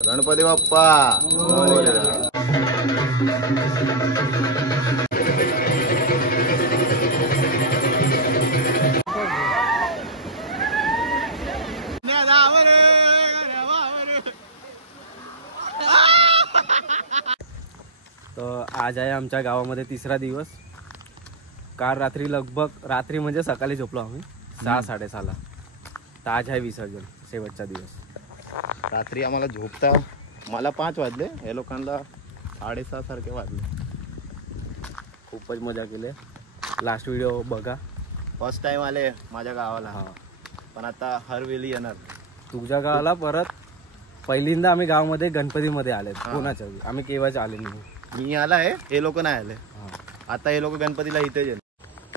गणपती बाप्पा तो आज आहे आमच्या गावामध्ये तिसरा दिवस. काल रात्री लगभग रात्री म्हणजे सकाळी झोपलो आम्ही 6-6:30ला. तर आज आहे विसर्जन, शेवटचा दिवस. रात्री आम्हाला झोपता मला 5 वाजले, या लोकांना 6:30 सारखे वाजले. खूपच मजा केली. लास्ट व्हिडिओ बघा. फर्स्ट टाइम आले माझ्या गावाला. हा, पण आता हर वेळी येणार तुझ्या गावाला. परत पहिल्यांदा आम्ही गावामध्ये गणपतीमध्ये आले. कोणाच्या आम्ही केव्हाच आले नाही. मी आलाय, हे लोक नाही आले. आता हे लोक गणपतीला इथेच येईल.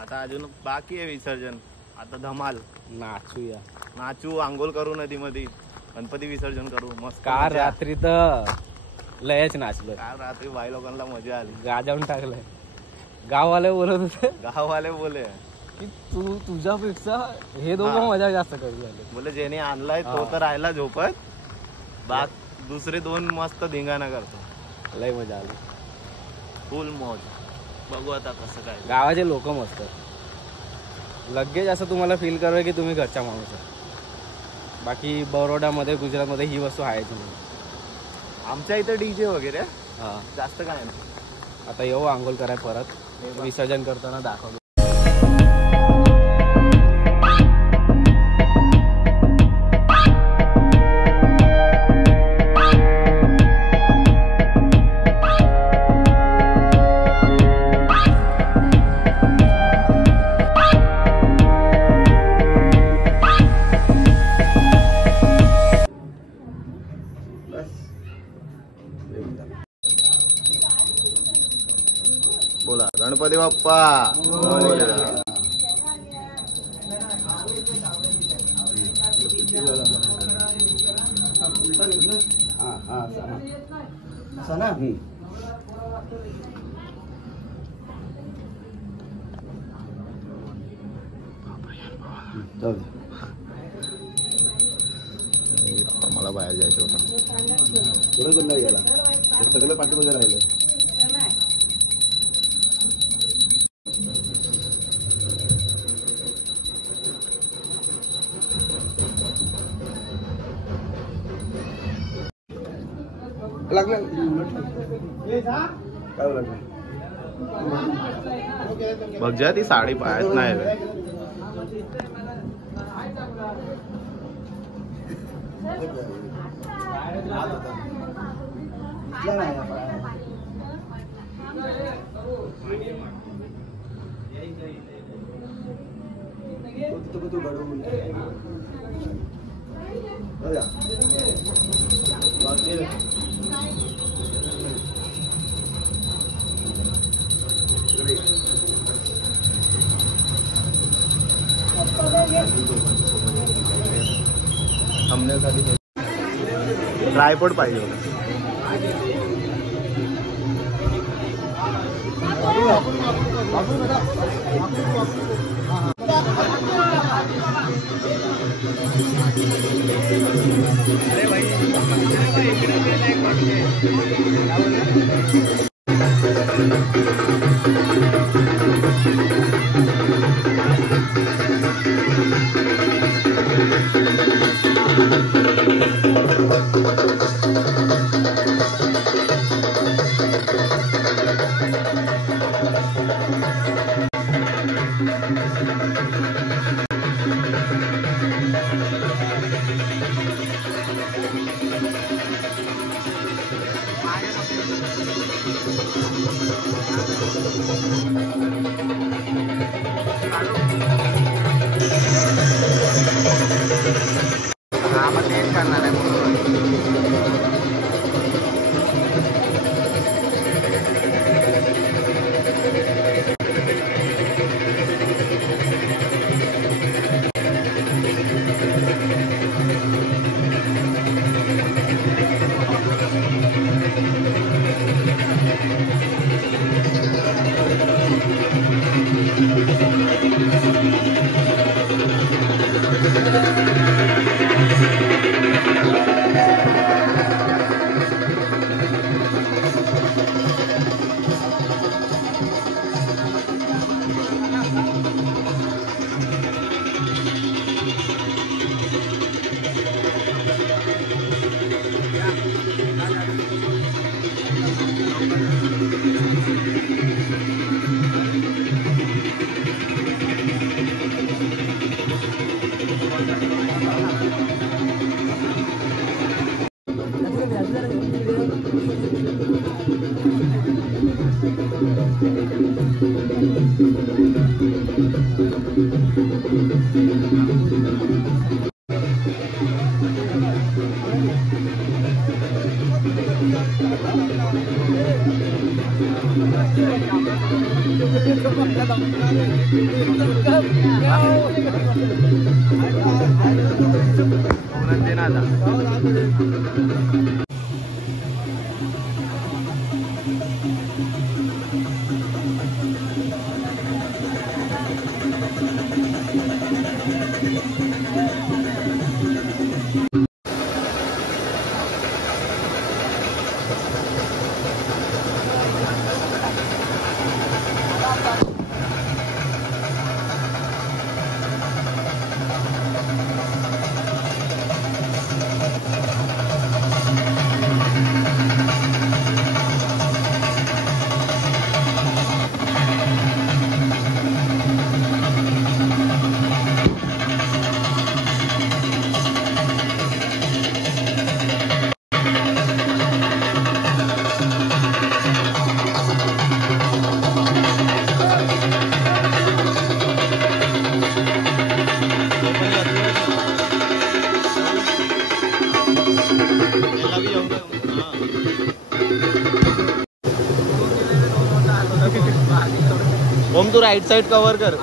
आता अजून बाकी आहे विसर्जन. आता धमाल नाचूया, नाचू, आंघोळ करू नदीमध्ये, गणपती विसर्जन करू मस्त. काल रात्री तर लयच नाचलं. काल रात्री बाई लोकांना मजा आली. गाजावून टाकलंय. गाववाले बोलत होते, गाववाले बोले की तुझ्यापेक्षा हे दोघं मजा जास्त करू झाले. बोले ज्याने आणलाय तो तर राहिला झोपत, बाक दुसरे 2 मस्त धिंगाणा करतो. लय मजा आली, फुल मौज. बघू आता कसं काय. गावाचे लोक मस्त. लगेच असं तुम्हाला फील करू की तुम्ही घरचा माणूस आहे. बाकी बरोडामध्ये गुजरातमध्ये ही वस्तू आहेच नाही. आमच्या इथं डीजे वगैरे जास्त काय नाही. आता येऊ आंघोळ कराय परत विसर्जन करताना दाखवतो. बोला गणपती बाप्पा. मला बाहेर जायचं होतं. बरोबर नाही गेला, सगळं पाठीमध्ये राहिलं. बघ जा ती साडी पायात नाही. थांबण्यासाठी ट्रायपॉड पाहिजे होता. ओम तू राईट साइड कव्हर कर.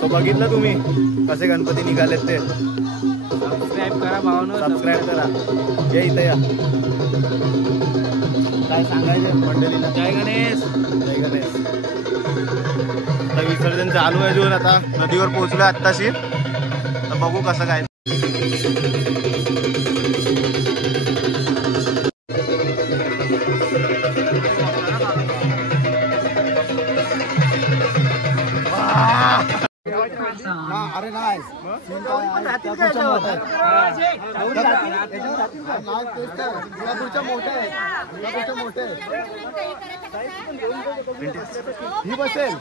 तो बघितलं तुम्ही कसे गणपती निघालेत ते. सबस्क्राईब करा भावानो, सबस्क्राईब करा. या इथं या. काय सांगायचं मंडळीला? जय गणेश. जय गणेश. आता विसर्जन चालू आहे. अजून आता नदीवर पोहोचलोय आत्ताशी. तर बघू कसं काय. अरे नाही मोठे ही बसेल.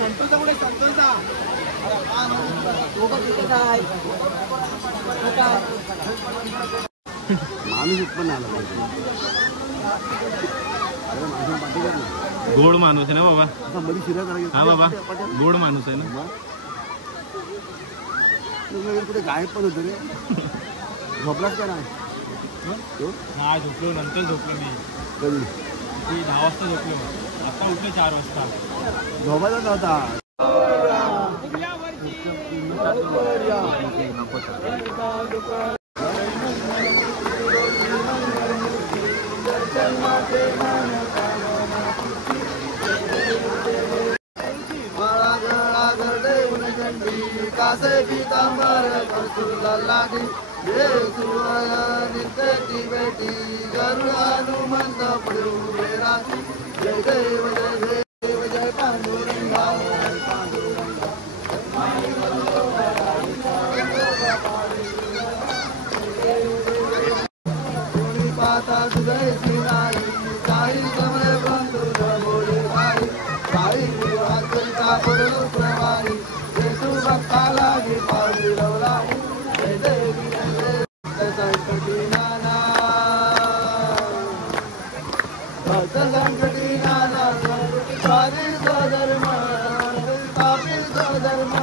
संतोषा पुढे संतोषा माणूस उत्पन्न आला पाहिजे. गोड माणूस आहे ना बाबा. मध्ये शिरा करायला हा बाबा गोड माणूस आहे ना. कुठे गायब पण होतं रे. झोपलाच का नाही? हा झोपलो, नंतर झोपलो मी. कधी? 10 वाजता झोपलो. आता उठलो 4 वाजता. झोपायचा नव्हता. कासे पीतांबर कस्तुरला लागी नित्य बेटी गरुड हनुमंत पुढे राशी. जय देव जय देव जय पांडुरंगा कोणी पाहता हृदय श्रीनाई काही समरे बंधू बोले भाई काही गुरुवाचा पडलो प्रवाही तू भक्ताला गे पावली लवला. जय देवी जय संकटी नाना भक्त संकटी नाना स्वामी स्वधर्म पापी स्वधर्म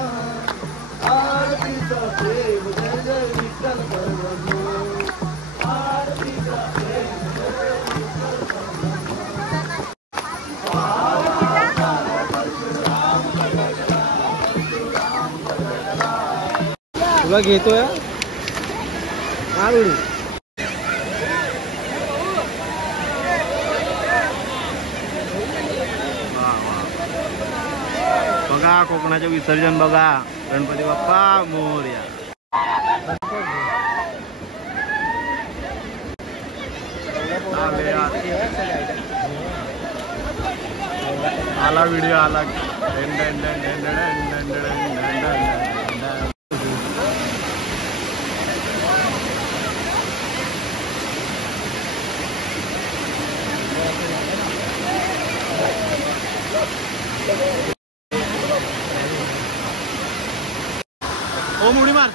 आरतीचा प्रेम जय जय विठ्ठल सर्वज्ञ. आरतीचा प्रेम तुला घेतोय मारुडी. बघा कोकणाचे विसर्जन बघा. गणपती बाप्पा मोरया. आला व्हिडिओ आला. ओ मुडी मार.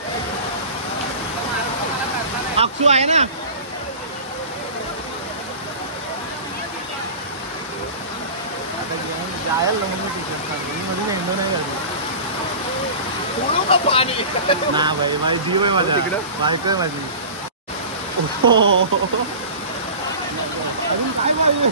अक्षू आहे ना. जायला ना भाई माझी जीव आहे माझा तिकडं बायको आहे माझी. अजून काय पाहिजे.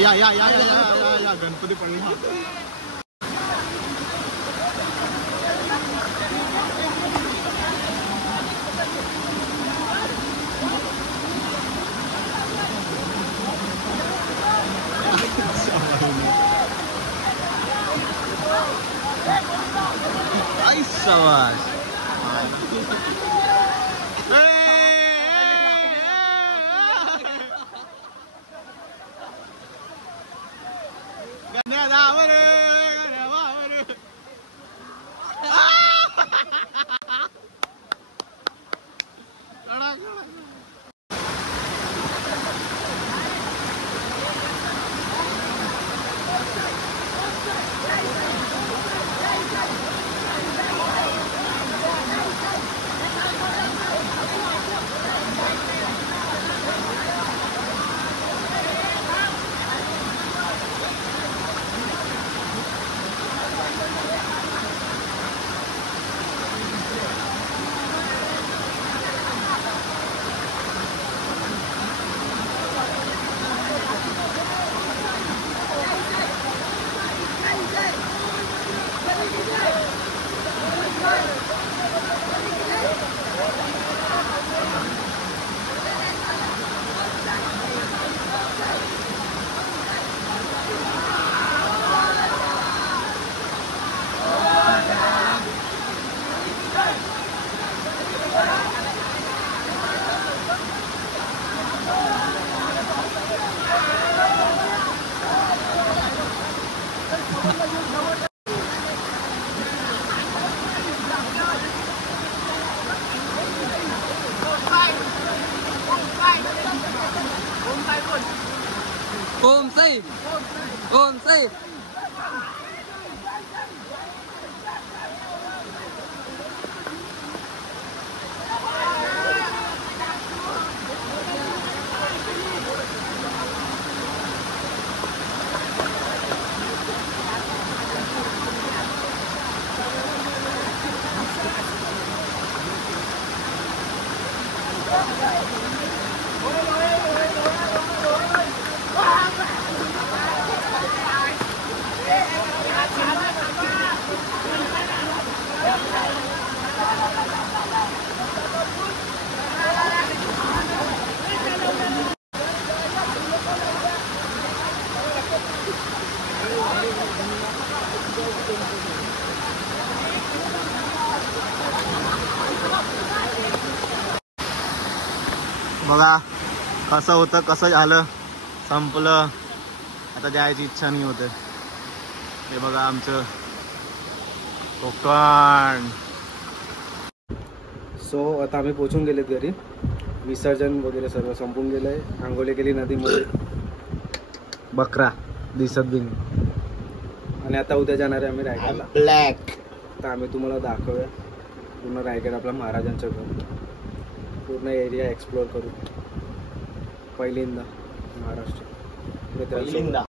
या या या या या या गणपती पडली. आई शाबाश. ओम साई. बघा कसं होतं, कसं झालं, संपलं. आता जायची इच्छा नाही होते. हे बघा आमचं कोकण. सो आता आम्ही पोचून गेलेत घरी. विसर्जन वगैरे सर्व संपून गेलंय. आंघोळी केली नदीमध्ये. बकरा दिसत बी नाही. आणि आता उद्या जाणार आहे आम्ही रायगडला. ब्लॅक. तर आम्ही तुम्हाला दाखवूया पूर्ण रायगड, आपला महाराजांचं घर, पूर्ण एरिया एक्सप्लोर करू. पहिल्यांदा महाराष्ट्र मित्रांसोबत.